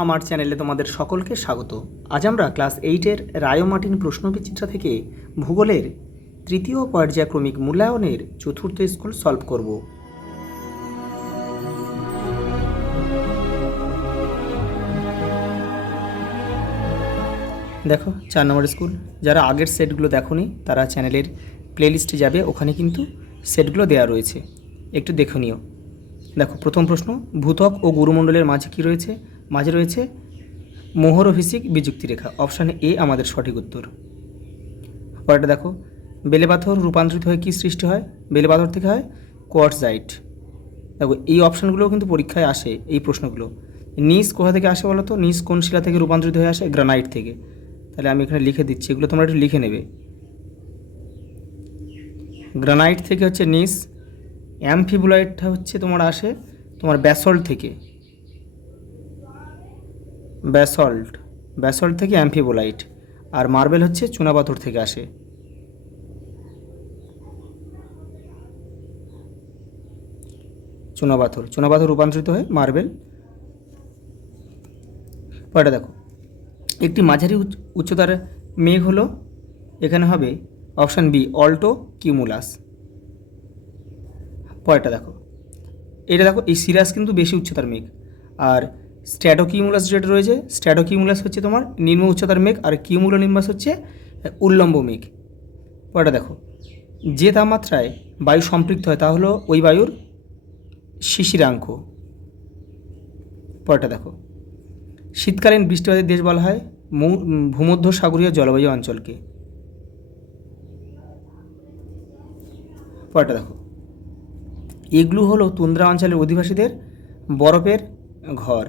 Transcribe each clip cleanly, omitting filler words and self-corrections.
আমার চ্যানেলে তোমাদের সকলকে স্বাগত। আজ আমরা ক্লাস 8-এর রায় মার্টিন প্রশ্নবিচিত্রা থেকে ভূগোলের তৃতীয় পর্যায়ক্রমিক মূল্যায়নের চতুর্থ স্কুল সলভ করব। দেখো 4 নম্বর স্কুল। যারা আগের সেটগুলো দেখোনি তারা চ্যানেলের প্লেলিস্টে যাবে, ওখানে কিন্তু সেটগুলো দেওয়া রয়েছে, একটু দেখে নিও। দেখো প্রথম প্রশ্ন, ভূত্বক ও গুরুমণ্ডলের মাঝে কী রয়েছে? মাঝে রয়েছে মোহরভিষিক বিযুক্তি রেখা। অপশান এ আমাদের সঠিক উত্তর। পরেরটা দেখো, বেলে পাথর রূপান্তরিত হয়ে কী সৃষ্টি হয়? বেলে পাথর থেকে হয় কোয়ার্টজাইট। দেখো এই অপশানগুলোও কিন্তু পরীক্ষায় আসে, এই প্রশ্নগুলো। নিস কোথা থেকে আসে বলো তো? নিস কোন শিলা থেকে রূপান্তরিত হয়ে আসে? গ্রানাইট থেকে। তাহলে আমি এখানে লিখে দিচ্ছি, এগুলো তোমরা একটু লিখে নেবে। গ্রানাইট থেকে হচ্ছে নিস। অ্যামফিবোলাইটটা হচ্ছে তোমার আসে তোমার ব্যাসল্ট থেকে। ব্যাসল্ট থেকে অ্যামফিবোলাইট। আর মার্বেল হচ্ছে চুনাপাথর থেকে আসে। চুনাপাথর রূপান্তরিত হয় মার্বেল। পরেটা দেখো, একটি মাঝারি উচ্চতার মেঘ হলো, এখানে হবে অপশান বি অল্টো কিউমুলাস। পরেরটা দেখো, এটা দেখো এই সিরাস কিন্তু বেশি উচ্চতার মেঘ, আর স্ট্র্যাটোকিউমুলাস যেটা রয়েছে, স্ট্র্যাটোকিউমুলাস হচ্ছে তোমার নিম্ন উচ্চতার মেঘ, আর কিউমুলোনিম্বাস হচ্ছে উল্লম্ব মেঘ। পরেরটা দেখো, যে তাপমাত্রায় বায়ু সম্পৃক্ত হয় তা হলো ওই বায়ুর শিশিরাঙ্ক। পরেরটা দেখো, শীতকালীন বৃষ্টিপাতের দেশ বলা হয় ভূমধ্য সাগরীয় জলবায়ু অঞ্চলকে। পরেরটা দেখো, এগুলো হলো তুন্দ্রা অঞ্চলের অধিবাসীদের বরফের ঘর।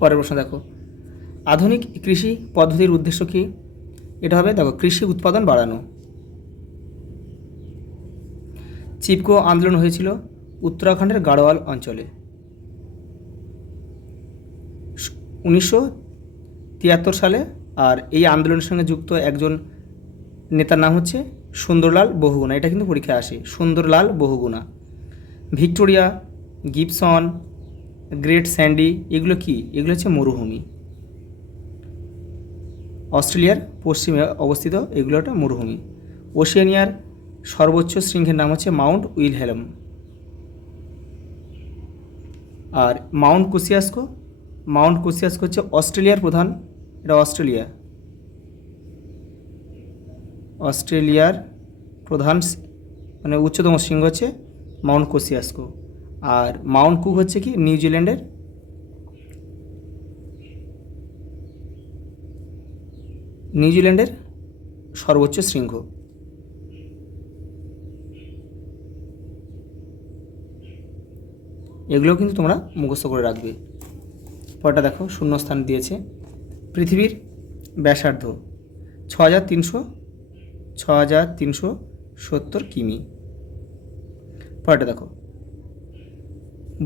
পরের প্রশ্ন দেখো, আধুনিক কৃষি পদ্ধতির উদ্দেশ্য কী? এটা হবে দেখো কৃষি উৎপাদন বাড়ানো। চিপকো আন্দোলন হয়েছিল উত্তরাখণ্ডের গাড়োয়াল অঞ্চলে 1973 সালে। আর এই আন্দোলনের সঙ্গে যুক্ত একজন নেতার নাম হচ্ছে সুন্দরলাল বহুগুণা। এটা কিন্তু পরীক্ষায় আসে, Sundarlal Bahuguna. Victoria, Gibson, great Sandy এগুলো কি? এগুলো হচ্ছে মরুভূমি। অস্ট্রেলিয়ার পশ্চিমে অবস্থিত এগুলো একটা মরুভূমি। ওশেনিয়ার সর্বোচ্চ শৃঙ্গের নাম হচ্ছে মাউন্ট উইলহেলম। আর মাউন্ট কোসিয়াস্কো হচ্ছে অস্ট্রেলিয়ার প্রধান, এটা অস্ট্রেলিয়ার প্রধান মানে উচ্চতম শৃঙ্গ হচ্ছে মাউন্ট কোসিয়াস্কো। আর মাউন্ট কুক হচ্ছে কি নিউজিল্যান্ডের সর্বোচ্চ শৃঙ্গ। এগুলোও কিন্তু তোমরা মুখস্থ করে রাখবে। পরটা দেখো, শূন্যস্থান দিয়েছে, পৃথিবীর ব্যাসার্ধ 6370 কিমি। পরটা দেখো,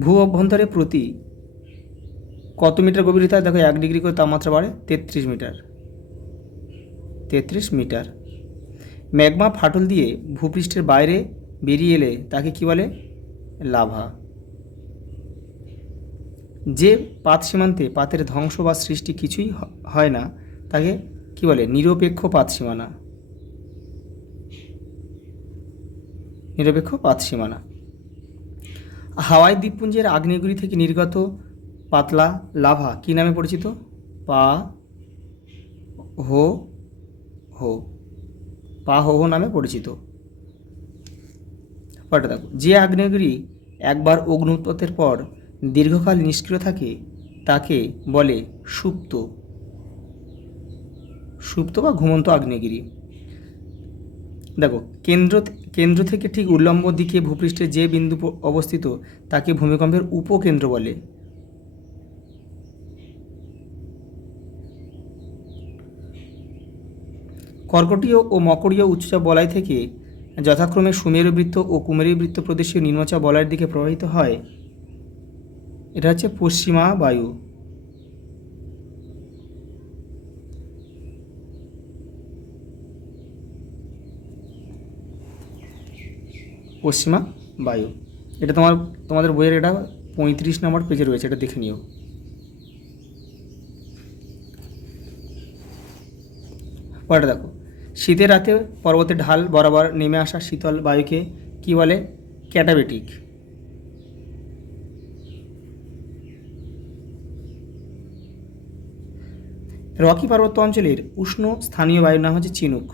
ভূ অভ্যন্তরে প্রতি কত মিটার গভীরতা? দেখো 1 ডিগ্রি করে তাপমাত্রা বাড়ে 33 মিটার। ম্যাগমা ফাটল দিয়ে ভূপৃষ্ঠের বাইরে বেরিয়ে এলে তাকে কি বলে? লাভা। যে পাত সীমান্তে পাতের ধ্বংস বা সৃষ্টি কিছুই হয় না তাকে কি বলে? নিরপেক্ষ পাত সীমানা। হাওয়াই দ্বীপপুঞ্জের আগ্নেয়গিরি থেকে নির্গত পাতলা লাভা কী নামে পরিচিত? পাহোহো নামে পরিচিত। পরেরটা দেখো, যে আগ্নেয়গিরি একবার অগ্নি উৎপাতের পর দীর্ঘকাল নিষ্ক্রিয় থাকে তাকে বলে সুপ্ত বা ঘুমন্ত আগ্নেয়গিরি। দেখো কেন্দ্র থেকে ঠিক উল্লম্ব দিকে ভূপৃষ্ঠে যে বিন্দু অবস্থিত তাকে ভূমিকম্পের উপকেন্দ্র বলে। কর্কটীয় ও মকরীয় উচ্চচাপ বলয় থেকে যথাক্রমে সুমেরু বৃত্ত ও কুমেরু বৃত্ত প্রদেশীয় নিম্নচাপ বলয়ের দিকে প্রবাহিত হয়, এটা হচ্ছে পশ্চিমা বায়ু। এটা তোমাদের বইয়ের এটা 35 নম্বর পেজে রয়েছে, এটা দেখে নিও। পরেরটা দেখো, শীতের রাতে পর্বতের ঢাল বরাবর নেমে আসা শীতল বায়ুকে কী বলে? ক্যাটাবেটিক। রকি পার্বত্য অঞ্চলের উষ্ণ স্থানীয় বায়ুর নাম হচ্ছে চিনুক।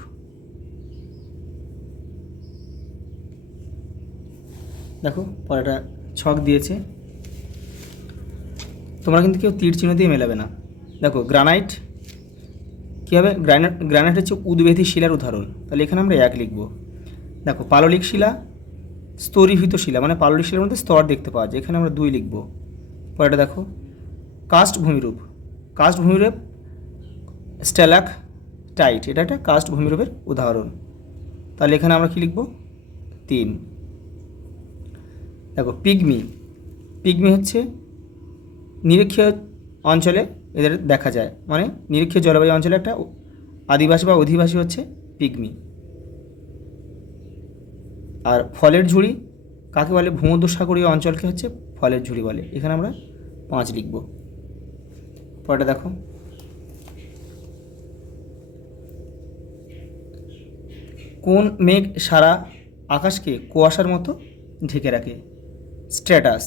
দেখো পরেরটা ছক দিয়েছে, তোমরা কিন্তু কেউ তীর চিহ্ন দিয়ে মেলাবে না। দেখো গ্রানাইট কী হবে? গ্রানাইট হচ্ছে উদ্বেধী শিলার উদাহরণ, তাহলে এখানে আমরা 1 লিখব। দেখো পাললিক শিলা স্তরীভূত শিলা, মানে পাললিক শিলার মধ্যে স্তর দেখতে পাওয়া যায়, এখানে আমরা 2 লিখব। পরেরটা দেখো কাস্ট ভূমিরূপ। কাস্ট ভূমিরূপ স্ট্যালাকটাইট, এটা একটা কাস্ট ভূমিরূপের উদাহরণ, তাহলে এখানে আমরা কী লিখব? 3। দেখো পিগমি। পিগমি হচ্ছে নিরক্ষীয় অঞ্চলে এদের দেখা যায়, মানে নিরক্ষীয় জলবায়ু অঞ্চলে একটা আদিবাসী বা অধিবাসী হচ্ছে পিগমি। আর ফলের ঝুড়ি কাকে বলে? ভূমধ্যসাগরীয় অঞ্চলকে হচ্ছে ফলের ঝুড়ি বলে, এখানে আমরা 5 লিখব। পরেটা দেখো, কোন মেঘ সারা আকাশকে কুয়াশার মতো ঢেকে রাখে? স্ট্র্যাটাস।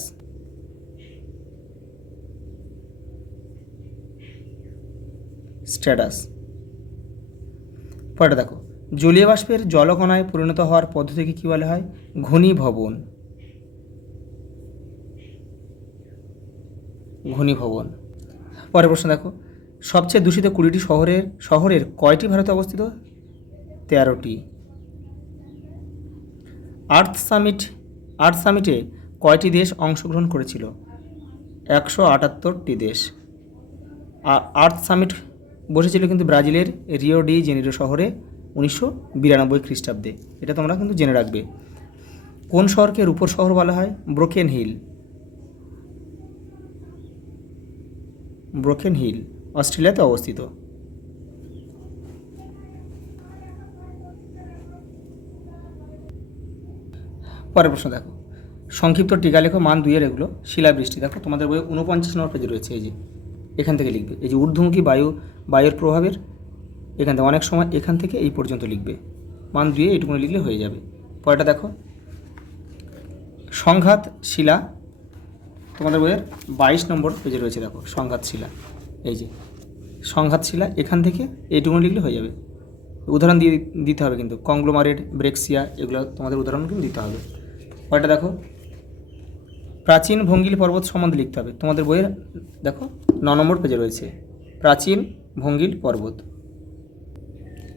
স্ট্র্যাটাস। পরেটা দেখো, জলীয় বাষ্পের জলকণায় পরিণত হওয়ার পদ্ধতিকে কী বলা হয়? ঘনীভবন। ঘনীভবন। পরের প্রশ্ন দেখো, সবচেয়ে দূষিত 20টি শহরের কয়টি ভারতে অবস্থিত? 13টি। আর্থ সামিটে কয়টি দেশ অংশগ্রহণ করেছিল? 178টি দেশ। আর্থ সামিট বসেছিল কিন্তু ব্রাজিলের রিও ডি জেনিরো শহরে 1992 খ্রিস্টাব্দে, এটা তোমরা কিন্তু জেনে রাখবে। কোন শহরকে রূপোর শহর বলা হয়? Broken hill. ব্রোকেন হিল অস্ট্রেলিয়াতে অবস্থিত। পরের প্রশ্ন দেখো, সংক্ষিপ্ত টিকা লেখো মান 2 এগুলো শিলাবৃষ্টি। দেখো তোমাদের বইয়ে 49 নম্বর পেজে রয়েছে, এই যে এখান থেকে লিখবে। এই যে ঊর্ধ্বমুখী বায়ুর প্রভাবের এখান থেকে, অনেক সময় এখান থেকে এই পর্যন্ত লিখবে, মান 2 এইটুকুনি লিখলে হয়ে যাবে। পরেরটা দেখো, সংঘাত শিলা তোমাদের বইয়ের 22 নম্বর পেজে রয়েছে। দেখো সংঘাত শিলা, এই যে সংঘাত শিলা, এখান থেকে এইটুকুনি লিখলে হয়ে যাবে। উদাহরণ দিয়ে দিতে হবে কিন্তু, কংগ্লোমারেট, ব্রেক্সিয়া, এগুলো তোমাদের উদাহরণ কিন্তু দিতে হবে। পরেরটা দেখো, প্রাচীন ভঙ্গিল পর্বত সম্বন্ধে লিখতে হবে। তোমাদের বইয়ের দেখো 9 নম্বর পেজে রয়েছে প্রাচীন ভঙ্গিল পর্বত,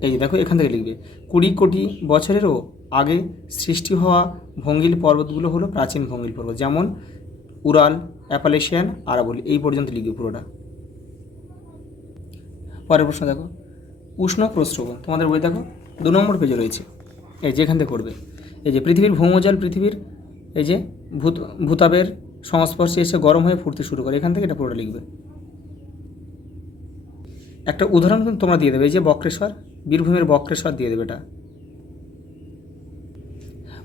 এই যে দেখো এখান থেকে লিখবে। 20 কোটি বছরেরও আগে সৃষ্টি হওয়া ভঙ্গিল পর্বতগুলো হলো প্রাচীন ভঙ্গিল পর্বত, যেমন উরাল, অ্যাপালেশিয়ান, আরাবলি, এই পর্যন্ত লিখবে পুরোটা। পরের প্রশ্ন দেখো, উষ্ণ প্রস্রবণ। তোমাদের বই দেখো 2 নম্বর পেজে রয়েছে, এই যে এখান থেকে করবে। এই যে পৃথিবীর ভৌমজল পৃথিবীর এই যে ভূতাপের সংস্পর্শে এসে গরম হয়ে ফুটতে শুরু করে, এখান থেকে এটা পুরোটা লিখবে। একটা উদাহরণ কিন্তু তোমরা দিয়ে দেবে, এই যে বক্রেশ্বর, বীরভূমের বক্রেশ্বর দিয়ে দেবে এটা।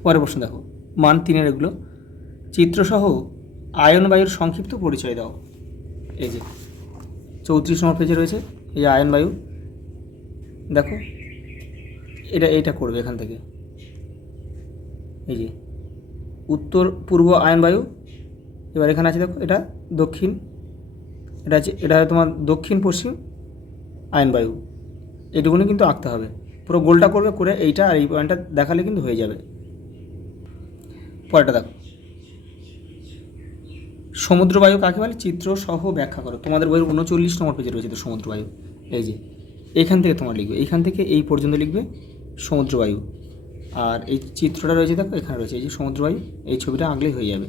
পরের প্রশ্ন দেখো, মান 3 এগুলো চিত্রসহ আয়ন বায়ুর সংক্ষিপ্ত পরিচয় দাও। এই যে 34 নম্বর পেজে রয়েছে, এই যে আয়ন বায়ু। দেখো এইটা করবে এখান থেকে, এই যে উত্তর পূর্ব আয়ন বায়ু। এবার এখানে আছে দেখো, এটা দক্ষিণ, এটা তোমার দক্ষিণ পশ্চিম আয়ন বায়ু, এইটুকুনি কিন্তু আঁকতে হবে। পুরো গোলটা করবে, করে এইটা আর এই পয়েন্টটা দেখালে কিন্তু হয়ে যাবে। পরেরটা দেখো, সমুদ্রবায়ু কাকে বলে? চিত্র সহ ব্যাখ্যা করো। তোমাদের বইয়ের 39 নম্বর পেজে রয়েছে তো সমুদ্রবায়ু, এই যে এইখান থেকে তোমার লিখবে, এইখান থেকে এই পর্যন্ত লিখবে সমুদ্রবায়ু। আর এই চিত্রটা রয়েছে দেখো, এখানে রয়েছে এই যে সমুদ্রবায়ু, এই ছবিটা আঁকলেই হয়ে যাবে।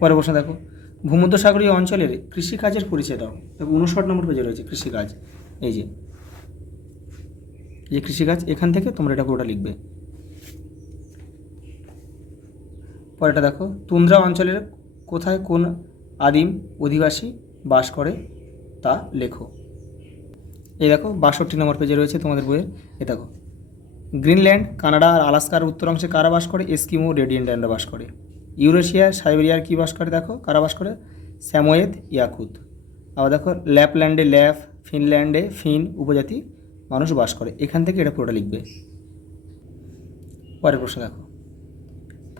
পরের প্রশ্ন দেখো, ভূমধ্যসাগরীয় অঞ্চলের কৃষিকাজের পরিচয় দাও। দেখো 59 নম্বর পেজে রয়েছে কৃষিকাজ, এই যে কৃষিকাজ, এখান থেকে তোমরা এটা পুরোটা লিখবে। পরেরটা দেখো, তুন্দ্রা অঞ্চলের কোথায় কোন আদিম অধিবাসী বাস করে তা লেখো। এই দেখো 62 নম্বর পেজে রয়েছে তোমাদের বইয়ের। এ দেখো, গ্রিনল্যান্ড, কানাডা আর আলাস্কার উত্তর অংশে কারা বাস করে? এস্কিমো রেডিয়েন্টানরা বাস করে। ইউরেশিয়া সাইবেরিয়ার কী বাস করে দেখো, কারা বাস করে? স্যামোয়েদ ইয়াকুত। আবার দেখো ল্যাপল্যান্ডে ল্যাপ, ফিনল্যান্ডে ফিন উপজাতি মানুষ বাস করে। এখান থেকে এটা পুরোটা লিখবে। পরের প্রশ্ন দেখো,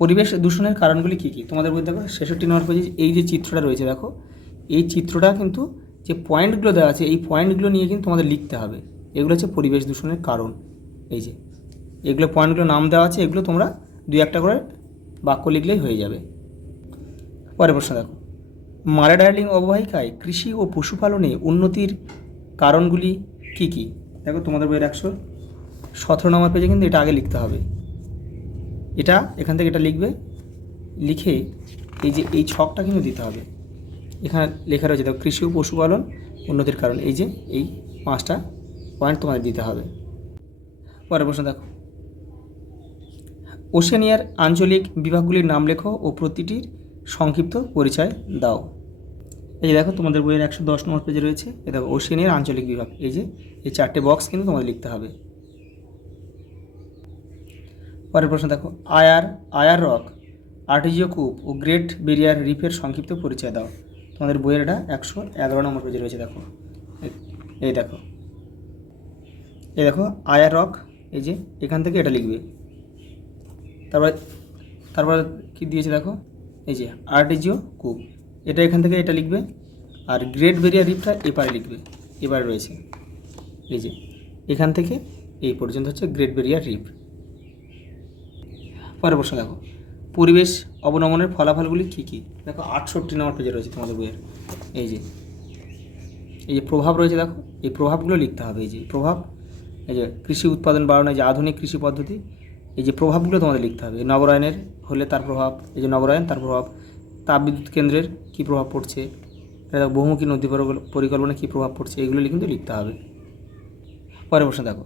পরিবেশ দূষণের কারণগুলি কী কী? তোমাদের বই দেখো 66 নম্বর পেজে এই যে চিত্রটা রয়েছে দেখো, এই চিত্রটা কিন্তু যে পয়েন্টগুলো দেওয়া আছে এই পয়েন্টগুলো নিয়ে কিন্তু তোমাদের লিখতে হবে। এগুলো হচ্ছে পরিবেশ দূষণের কারণ। এই যে এগুলো পয়েন্টগুলো নাম দেওয়া আছে, এগুলো তোমরা 2-1টা করে বাক্য লিখলেই হয়ে যাবে। পরের প্রশ্ন দেখো, মারা ডার্লিং অববাহিকায় কৃষি ও পশুপালনে উন্নতির কারণগুলি কী কী? দেখো তোমাদের বইয়ের 117 নম্বর পেজে কিন্তু এটা আগে লিখতে হবে। এটা এখান থেকে এটা লিখবে, লিখে এই যে এই ছকটা কিন্তু দিতে হবে। এখানে লেখা রয়েছে দেখো কৃষি ও পশুপালন উন্নতির কারণ, এই যে এই 5টা পয়েন্ট তোমাদের দিতে হবে। পরের প্রশ্ন দেখো, ওশেনিয়ার আঞ্চলিক বিভাগগুলির নাম লেখো ও প্রতিটির সংক্ষিপ্ত পরিচয় দাও। এই যে দেখো তোমাদের বইয়ের 110 নম্বর পেজে রয়েছে, এ দেখো ওশেনিয়ার আঞ্চলিক বিভাগ, এই যে এই 4টে বক্স কিন্তু তোমাদের লিখতে হবে। পরের প্রশ্ন দেখো, আয়ার রক, আর্টিজিও কূপ ও গ্রেট বেরিয়ার রিফের সংক্ষিপ্ত পরিচয় দাও। তোমাদের বইয়ের এটা 111 নম্বর পেজে রয়েছে। দেখো এই দেখো, এই দেখো আয়ার রক, এই যে এখান থেকে এটা লিখবে। তারপর কি দিয়েছে দেখো, এই যে আর্টিজিও কূপ, এটা এখান থেকে এটা লিখবে। আর গ্রেট বেরিয়ার রিফটা এপারে লিখবে, এবারে রয়েছে এই যে এখান থেকে এই পর্যন্ত হচ্ছে গ্রেট বেরিয়ার রিফ। পরের প্রশ্ন দেখো, পরিবেশ অবনমনের ফলাফলগুলি কী কী? দেখো 68 নম্বর পেজে রয়েছে তোমাদের বইয়ের। এই যে প্রভাব রয়েছে, দেখো এই প্রভাবগুলো লিখতে হবে। এই যে প্রভাব, এই যে কৃষি উৎপাদন বাড়ানো, যে আধুনিক কৃষি পদ্ধতি, এই যে প্রভাবগুলো তোমাদের লিখতে হবে। নগরায়নের হলে তার প্রভাব, এই যে নগরায়ন তার প্রভাব, তাপবিদ্যুৎ কেন্দ্রের কী প্রভাব পড়ছে, বহুমুখী নদী পরিকল্পনা কী প্রভাব পড়ছে, এগুলো কিন্তু লিখতে হবে। পরের প্রশ্ন দেখো,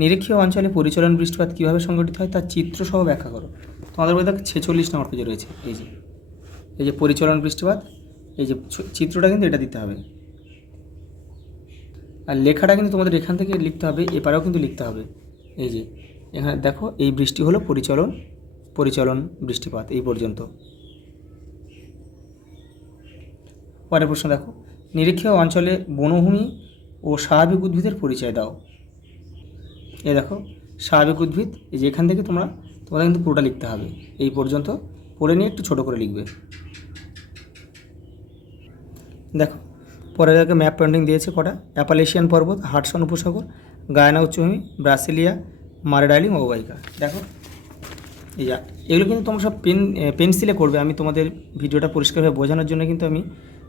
নিরক্ষীয় অঞ্চলে পরিচলন বৃষ্টিপাত কীভাবে সংঘটিত হয় তার চিত্রসহ ব্যাখ্যা করো। তোমাদের বই দেখো 46 নম্বর পেজে রয়েছে। এই যে পরিচলন বৃষ্টিপাত, এই যে চিত্রটা কিন্তু এটা দিতে হবে। আর লেখাটা কিন্তু তোমাদের এখান থেকে লিখতে হবে, এপারেও কিন্তু লিখতে হবে। এই যে এখানে দেখো এই বৃষ্টি হলো পরিচলন বৃষ্টিপাত এই পর্যন্ত। পরের প্রশ্ন দেখো, নিরক্ষীয় অঞ্চলে বনভূমি ও স্বাভাবিক উদ্ভিদের পরিচয় দাও। এই দেখো স্বাভাবিক উদ্ভিদ, এই যে এখান থেকে তোমাদের কিন্তু পুরোটা লিখতে হবে। এই পর্যন্ত পড়ে নিয়ে একটু ছোটো করে লিখবে। দেখো পরে দেখো ম্যাপ পেন্টিং দিয়েছে কটা, অ্যাপালেশিয়ান পর্বত, হাডসন উপসাগর, গায়ানা উচ্চভূমি, ব্রাসিলিয়া, মারা ডার্লিং অববাহিকা। দেখো এগুলো কিন্তু তোমরা সব পেন্সিলে করবে। আমি তোমাদের ভিডিওটা পরিষ্কারভাবে বোঝানোর জন্য কিন্তু আমি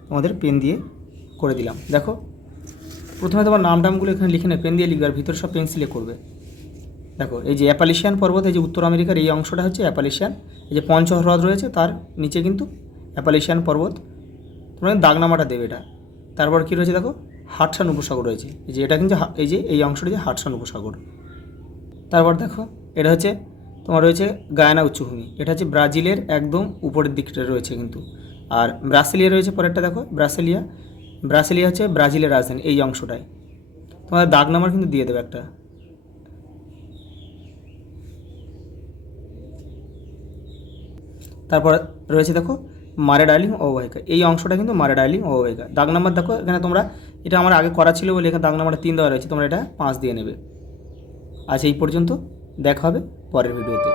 তোমাদের পেন দিয়ে করে দিলাম। দেখো প্রথমে তোমার নামটামগুলো এখানে লিখে নেবে, পেন দিয়ে লিখবে, আর ভিতরে সব পেন্সিলে করবে। দেখো এই যে অ্যাপালেশিয়ান পর্বত, এই যে উত্তর আমেরিকার এই অংশটা হচ্ছে অ্যাপালেশিয়ান, এই যে পঞ্চ হ্রদ রয়েছে তার নিচে কিন্তু অ্যাপালেশিয়ান পর্বত, তোমরা দাগনামাটা দেবে এটা। তারপর কী রয়েছে দেখো, হাডসন উপসাগর রয়েছে, এই যে এটা কিন্তু এই যে এই অংশটা যে হাডসন উপসাগর। তারপর দেখো এটা হচ্ছে তোমার রয়েছে গায়ানা উচ্চভূমি, এটা হচ্ছে ব্রাজিলের একদম উপরের দিকটা রয়েছে কিন্তু। আর ব্রাসিলিয়া রয়েছে পরেরটা, দেখো ব্রাসিলিয়া হচ্ছে ব্রাজিলের রাজধানী, এই অংশটায় তোমাদের দাগ নাম্বার কিন্তু দিয়ে দেবে একটা। তারপর রয়েছে দেখো মারা ডার্লিং অববাহিকা, এই অংশটা কিন্তু মারা ডার্লিং অববাহিকা। দাগ নাম্বার দেখো এখানে তোমরা, এটা আমার আগে করা ছিল বলে এখানে দাগ নাম্বারটা 3 দেওয়া রয়েছে, তোমরা এটা 5 দিয়ে নেবে। আজ এই পর্যন্ত, দেখা হবে পরের ভিডিওতে।